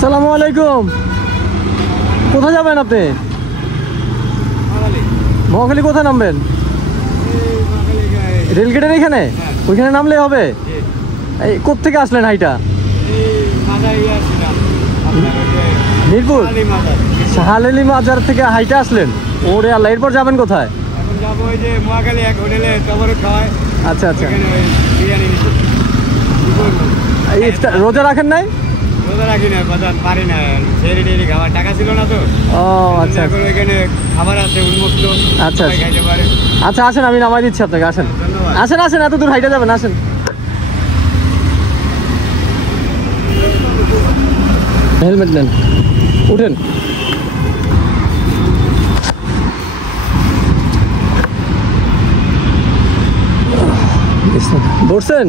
আসসালামু আলাইকুম। কোথায় যাবেন আপনি? মহাখালী। কোথায় নামবেন? রেলগেটের এখানে? ওইখানে নামলেই হবে? এই কোত্থেকে আসলেন হাইটা? মিরপুর শাহালি মাজার থেকে হাইটা আসলেন? ওরে আল্লাহ, এরপর যাবেন কোথায়? আচ্ছা আচ্ছা, রোজা রাখেন নাই? রোজা রাখি না, পারি না, খাবার টাকা ছিল না তো। ও আচ্ছা, ওইখানে খাবার আছে উন্মুক্ত, আচ্ছা খাইতে পারে। আচ্ছা আসেন, আমি নামাই দিচ্ছি আপনাকে। আসেন আসেন আসেন, এত দূর হাইটা যাবেন, আসেন। হেলমেট নেন, উঠেন। বসছেন?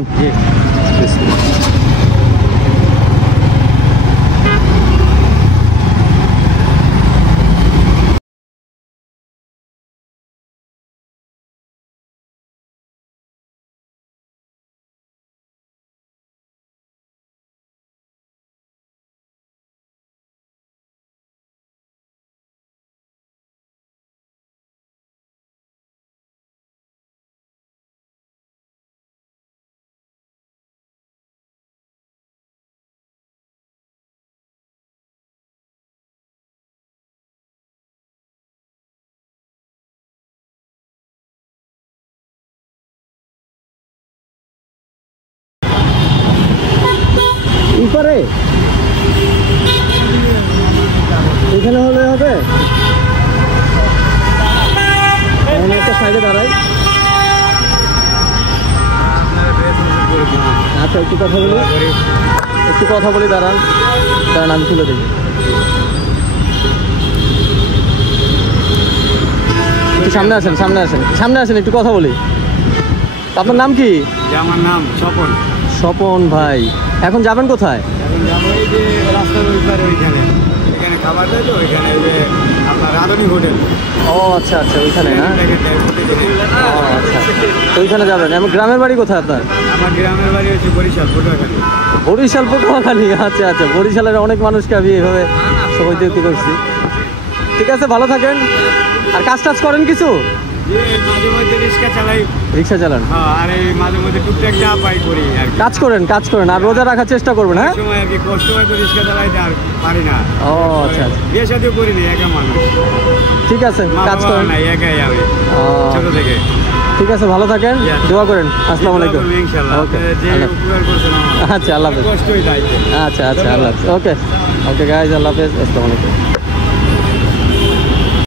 পারে এখানে হলে হবে। একটা সাইডে দাঁড়াই। আচ্ছা একটু কথা বলি, দাঁড়ান আমি তুলে দেখি। একটু সামনে আসেন, একটু কথা বলি। আপনার নাম কি? আমার নাম স্বপন। স্বপন ভাই, এখন যাবেন কোথায়? এখন যাবো এই যে রাস্তার ওইখানে খাবার দেয় তো, ওইখানে আপনার রাধুনী হোটেল। ও আচ্ছা আচ্ছা, ওইখানে না? ও আচ্ছা, ওইখানে যাবেন। আমার গ্রামের বাড়ি কোথায় আপনার? আমার গ্রামের বাড়ি হচ্ছে বরিশাল পটুয়াখালী। বরিশাল পটুয়াখালী, আচ্ছা আচ্ছা। বরিশালের অনেক মানুষকে আমি এভাবে সময় দিতে করছি। ঠিক আছে, ভালো থাকেন। আর কাজ টাজ করেন কিছু? মাঝে মধ্যে রিক্সা চালান? আর এই মাঝে মধ্যে টুকটাক যা পাই করি আর কাজ করেন আর রোজা রাখার চেষ্টা করবেন। হ্যাঁ, সময় আর কি কষ্ট হয় তো রিক্সা চালাইতে আর পারি না। ও আচ্ছা আচ্ছা, বিয়ে শাদিও করিনি, একা মানুষ। ঠিক আছে, কাজ করেন। একাই আমি ছোট থেকে। ঠিক আছে, ভালো থাকেন, দোয়া করেন। আসসালামু আলাইকুম। ওকে, আচ্ছা আল্লাহ হাফেজ। কষ্টই তাই। আচ্ছা আচ্ছা, আল্লাহ হাফেজ। ওকে গাইজ, আল্লাহ হাফেজ, আসসালামু আলাইকুম।